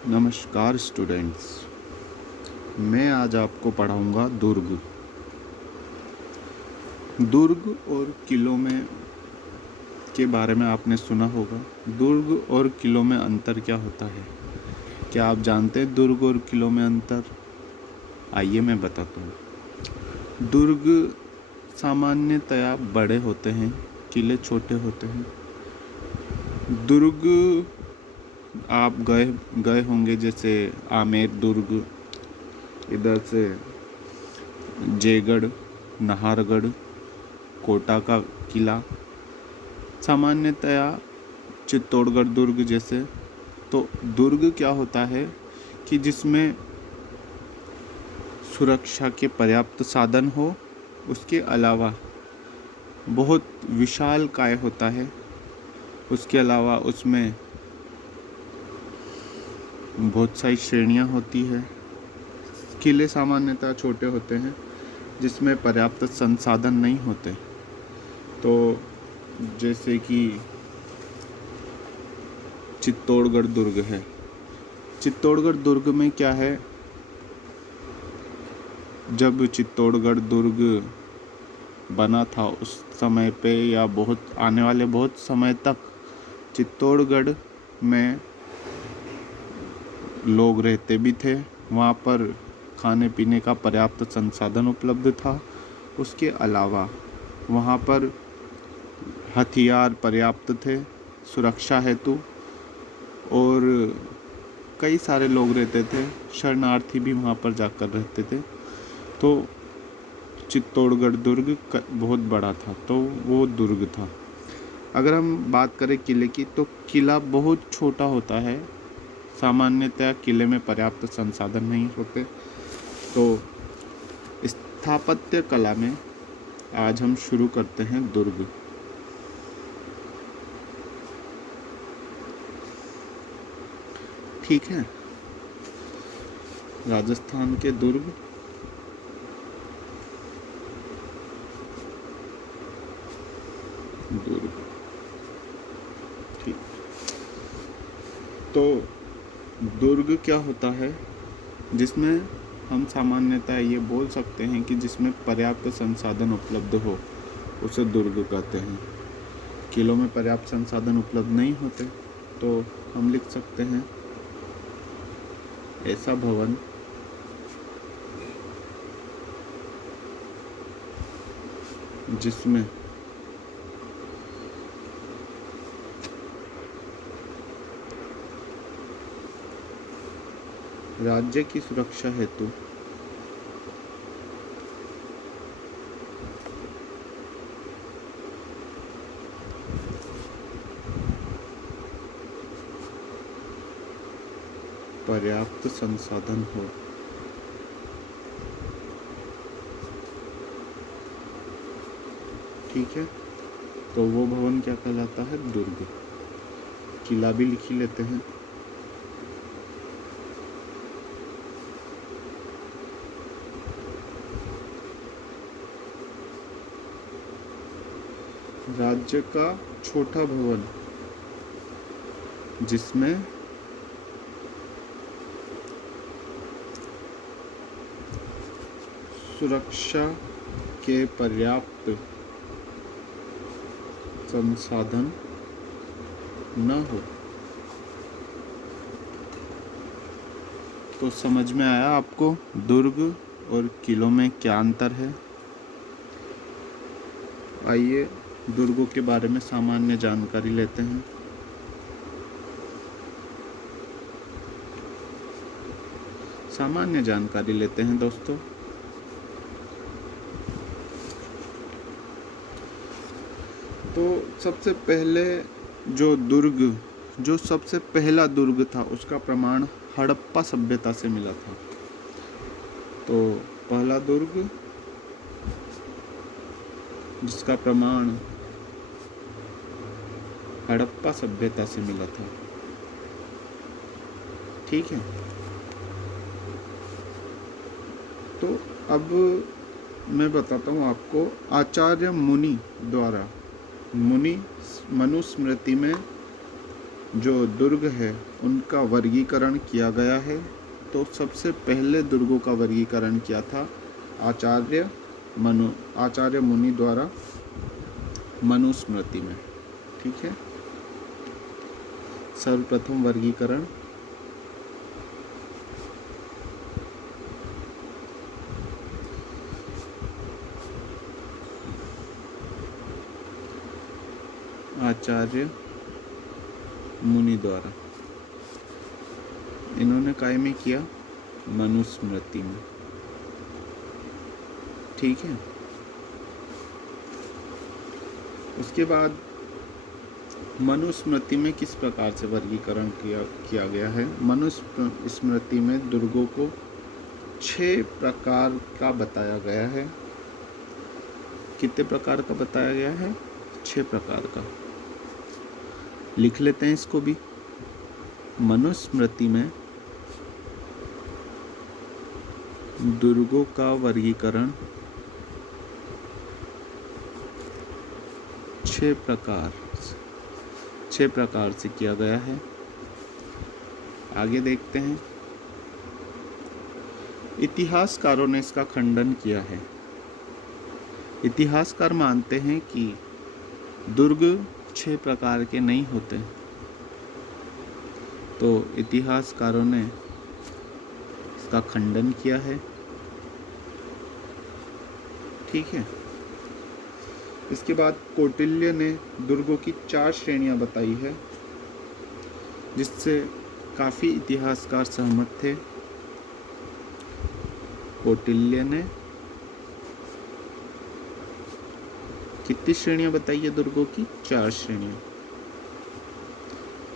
नमस्कार स्टूडेंट्स, मैं आज आपको पढ़ाऊंगा दुर्ग। दुर्ग और किलों में के बारे में आपने सुना होगा। दुर्ग और किलों में अंतर क्या होता है? क्या आप जानते हैं दुर्ग और किलों में अंतर? आइए मैं बताता हूँ। दुर्ग सामान्यतया बड़े होते हैं, किले छोटे होते हैं। दुर्ग आप गए गए होंगे, जैसे आमेर दुर्ग, इधर से जयगढ़, नाहरगढ़, कोटा का किला, सामान्यतया चित्तौड़गढ़ दुर्ग जैसे। तो दुर्ग क्या होता है कि जिसमें सुरक्षा के पर्याप्त साधन हो, उसके अलावा बहुत विशाल काय होता है, उसके अलावा उसमें बहुत सारी श्रेणियां होती है। किले सामान्यतः छोटे होते हैं जिसमें पर्याप्त संसाधन नहीं होते। तो जैसे कि चित्तौड़गढ़ दुर्ग है। चित्तौड़गढ़ दुर्ग में क्या है, जब चित्तौड़गढ़ दुर्ग बना था उस समय पे या बहुत आने वाले बहुत समय तक चित्तौड़गढ़ में लोग रहते भी थे। वहाँ पर खाने पीने का पर्याप्त संसाधन उपलब्ध था। उसके अलावा वहाँ पर हथियार पर्याप्त थे सुरक्षा हेतु, और कई सारे लोग रहते थे। शरणार्थी भी वहाँ पर जाकर रहते थे। तो चित्तौड़गढ़ दुर्ग बहुत बड़ा था, तो वो दुर्ग था। अगर हम बात करें किले की, तो किला बहुत छोटा होता है। सामान्यतया किले में पर्याप्त संसाधन नहीं होते। तो स्थापत्य कला में आज हम शुरू करते हैं दुर्ग। ठीक है, राजस्थान के दुर्ग। दुर्ग ठीक। तो दुर्ग क्या होता है, जिसमें हम सामान्यतः ये बोल सकते हैं कि जिसमें पर्याप्त संसाधन उपलब्ध हो, उसे दुर्ग कहते हैं। किलों में पर्याप्त संसाधन उपलब्ध नहीं होते, तो हम लिख सकते हैं ऐसा भवन जिसमें राज्य की सुरक्षा हेतु पर्याप्त संसाधन हो। ठीक है, तो वो भवन क्या कहलाता है? दुर्ग। किला भी लिख ही लेते हैं। राज्य का छोटा भवन जिसमें सुरक्षा के पर्याप्त संसाधन न हो। तो समझ में आया आपको दुर्ग और किलों में क्या अंतर है? आइए दुर्गों के बारे में सामान्य जानकारी लेते हैं। सामान्य जानकारी लेते हैं दोस्तों। तो सबसे पहले जो सबसे पहला दुर्ग था, उसका प्रमाण हड़प्पा सभ्यता से मिला था। तो पहला दुर्ग जिसका प्रमाण हड़प्पा सभ्यता से मिला था। ठीक है, तो अब मैं बताता हूँ आपको। आचार्य मुनि द्वारा मनुस्मृति में जो दुर्ग है उनका वर्गीकरण किया गया है। तो सबसे पहले दुर्गों का वर्गीकरण किया था आचार्य मुनि द्वारा मनुस्मृति में। ठीक है, सर्वप्रथम वर्गीकरण आचार्य मुनि द्वारा, इन्होंने काय में किया? मनुस्मृति में। ठीक है, उसके बाद मनुस्मृति में किस प्रकार से वर्गीकरण किया गया है? मनुस्मृति में दुर्गों को 6 प्रकार का बताया गया है। कितने प्रकार का बताया गया है? 6 प्रकार का। लिख लेते हैं इसको भी। मनुस्मृति में दुर्गों का वर्गीकरण 6 प्रकार से किया गया है। आगे देखते हैं। इतिहासकारों ने इसका खंडन किया है। इतिहासकार मानते हैं कि दुर्ग 6 प्रकार के नहीं होते। तो इतिहासकारों ने इसका खंडन किया है। ठीक है, इसके बाद कौटिल्य ने दुर्गों की 4 श्रेणियां बताई है, जिससे काफ़ी इतिहासकार सहमत थे। कौटिल्य ने कितनी श्रेणियां बताई है दुर्गों की? 4 श्रेणियां।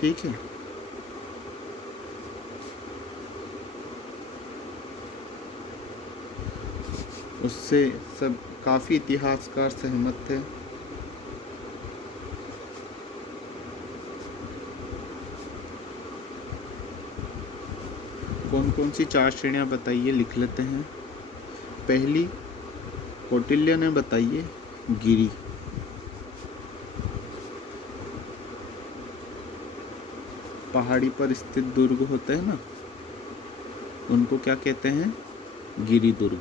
ठीक है, उससे सब काफ़ी इतिहासकार सहमत थे। कौन कौन सी 4 श्रेणियां बताइए, लिख लेते हैं। पहली कौटिल्य ने बताई है गिरि। पहाड़ी पर स्थित दुर्ग होते हैं ना, उनको क्या कहते हैं? गिरि दुर्ग।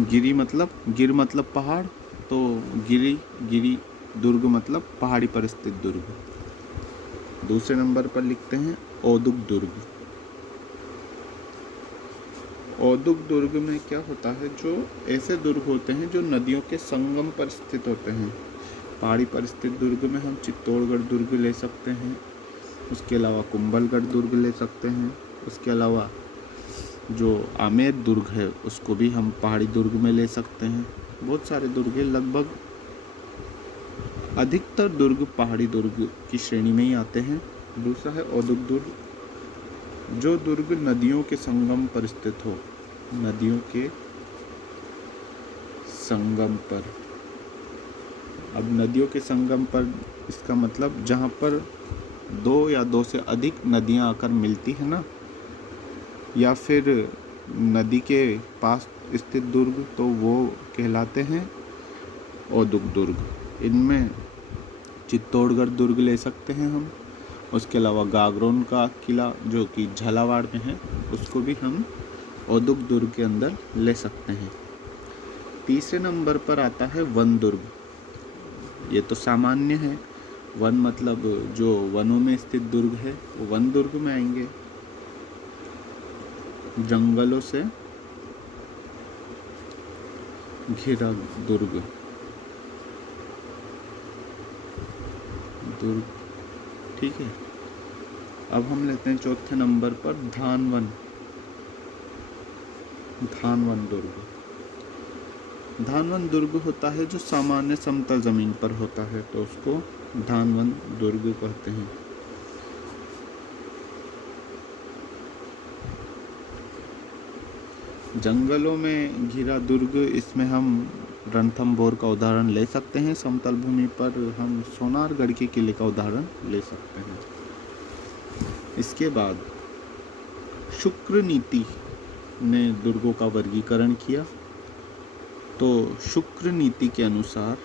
गिरि मतलब गिर मतलब पहाड़, तो गिरि दुर्ग मतलब पहाड़ी पर स्थित दुर्ग। दूसरे नंबर पर लिखते हैं औदुक दुर्ग। औदुक दुर्ग में क्या होता है? जो ऐसे दुर्ग होते हैं जो नदियों के संगम पर स्थित होते हैं। पहाड़ी पर स्थित दुर्ग में हम चित्तौड़गढ़ दुर्ग ले सकते हैं, उसके अलावा कुंभलगढ़ दुर्ग ले सकते हैं, उसके अलावा जो आमेर दुर्ग है उसको भी हम पहाड़ी दुर्ग में ले सकते हैं। बहुत सारे दुर्ग हैं, लगभग अधिकतर दुर्ग पहाड़ी दुर्ग की श्रेणी में ही आते हैं। दूसरा है औदुक दुर्ग, जो दुर्ग नदियों के संगम पर स्थित हो। नदियों के संगम पर। अब नदियों के संगम पर इसका मतलब जहाँ पर 2 या 2 से अधिक नदियाँ आकर मिलती है ना, या फिर नदी के पास स्थित दुर्ग, तो वो कहलाते हैं औदुक दुर्ग। इनमें चित्तौड़गढ़ दुर्ग ले सकते हैं हम, उसके अलावा गागरोन का किला जो कि झालावाड़ में है, उसको भी हम औदुक दुर्ग के अंदर ले सकते हैं। तीसरे नंबर पर आता है वन दुर्ग। ये तो सामान्य है। वन मतलब जो वनों में स्थित दुर्ग है वो वन दुर्ग में आएंगे। जंगलों से घिरा दुर्ग। ठीक है, अब हम लेते हैं चौथे नंबर पर धानवन दुर्ग। धानवन दुर्ग होता है जो सामान्य समतल जमीन पर होता है, तो उसको धानवन दुर्ग कहते हैं। जंगलों में घिरा दुर्ग, इसमें हम रणथंभौर का उदाहरण ले सकते हैं। समतल भूमि पर हम सोनारगढ़ के किले का उदाहरण ले सकते हैं। इसके बाद शुक्र नीति ने दुर्गों का वर्गीकरण किया। तो शुक्र नीति के अनुसार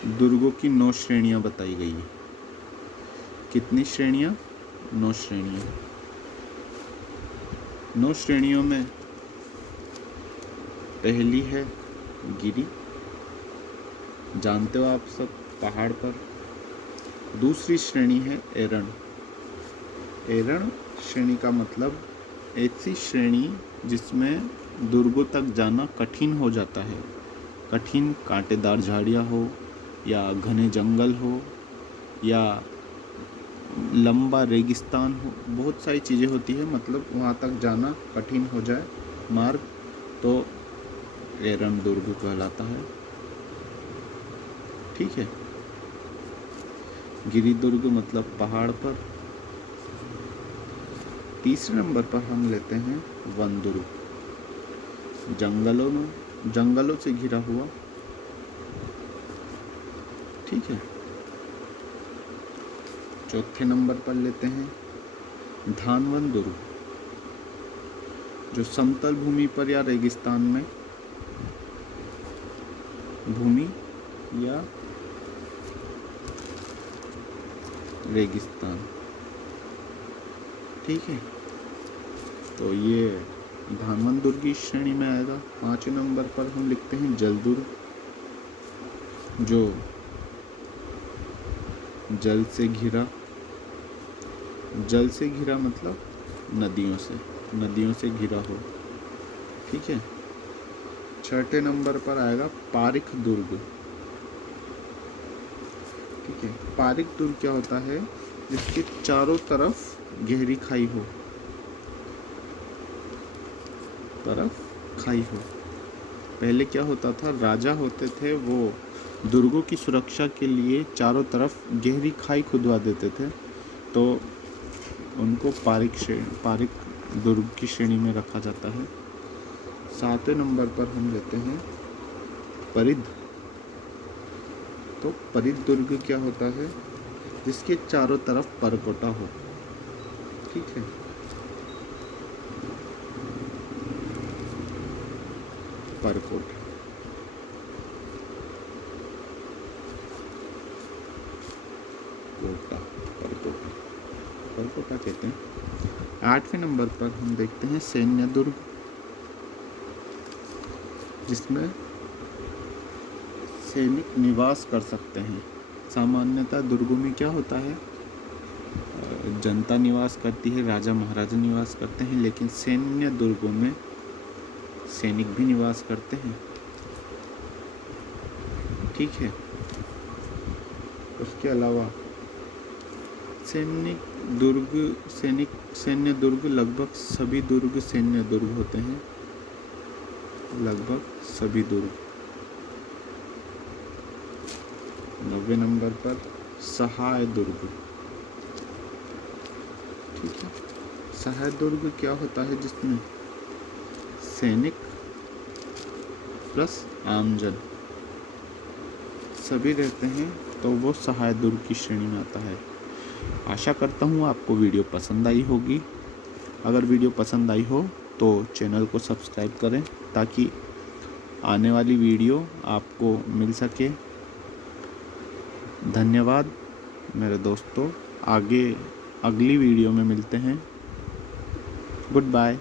दुर्गों की 9 श्रेणियां बताई गई है। कितनी श्रेणियां? 9 श्रेणियां। 9 श्रेणियों में पहली है गिरी, जानते हो आप सब, पहाड़ पर। दूसरी श्रेणी है एरण। एरण श्रेणी का मतलब ऐसी श्रेणी जिसमें दुर्गों तक जाना कठिन हो जाता है। कठिन कांटेदार झाड़ियाँ हो या घने जंगल हो या लंबा रेगिस्तान हो, बहुत सारी चीज़ें होती है, मतलब वहाँ तक जाना कठिन हो जाए मार्ग, तो एरण दुर्ग कहलाता है। ठीक है। गिरी दुर्ग मतलब पहाड़ पर। तीसरे नंबर पर हम लेते हैं वन दुर्ग, जंगलों से घिरा हुआ। ठीक है। चौथे नंबर पर लेते हैं धानवन दुर्ग, जो समतल भूमि पर या रेगिस्तान में भूमि या रेगिस्तान। ठीक है, तो ये धानवन दुर्ग की श्रेणी में आएगा। 5वें नंबर पर हम लिखते हैं जलदुर्ग, जो जल से घिरा मतलब नदियों से घिरा हो। ठीक है। 6ठे नंबर पर आएगा पारिक दुर्ग। ठीक है। पारिक दुर्ग क्या होता है? जिसके चारों तरफ गहरी खाई हो। पहले क्या होता था, राजा होते थे, वो दुर्गों की सुरक्षा के लिए चारों तरफ गहरी खाई खुदवा देते थे, तो उनको पारिक दुर्ग की श्रेणी में रखा जाता है। 7वें नंबर पर हम लेते हैं परिध। तो परिध दुर्ग क्या होता है? जिसके चारों तरफ परकोटा हो। ठीक है। परकोटा कहते हैं। 8वें नंबर पर हम देखते हैं सैन्य दुर्ग, जिसमें सैनिक निवास कर सकते हैं। सामान्यतः दुर्गों में क्या होता है, जनता निवास करती है, राजा महाराजा निवास करते हैं, लेकिन सैन्य दुर्गों में सैनिक भी निवास करते हैं। ठीक है। उसके अलावा सैन्य दुर्ग लगभग सभी दुर्ग सैन्य दुर्ग होते हैं, लगभग सभी दुर्ग। 9वें नंबर पर सहाय दुर्ग। ठीक है। सहाय दुर्ग क्या होता है? जिसमें सैनिक प्लस आमजन सभी रहते हैं, तो वो सहाय दुर्ग की श्रेणी में आता है। आशा करता हूँ आपको वीडियो पसंद आई होगी। अगर वीडियो पसंद आई हो तो चैनल को सब्सक्राइब करें, ताकि आने वाली वीडियो आपको मिल सके। धन्यवाद मेरे दोस्तों। अगली वीडियो में मिलते हैं। Good bye.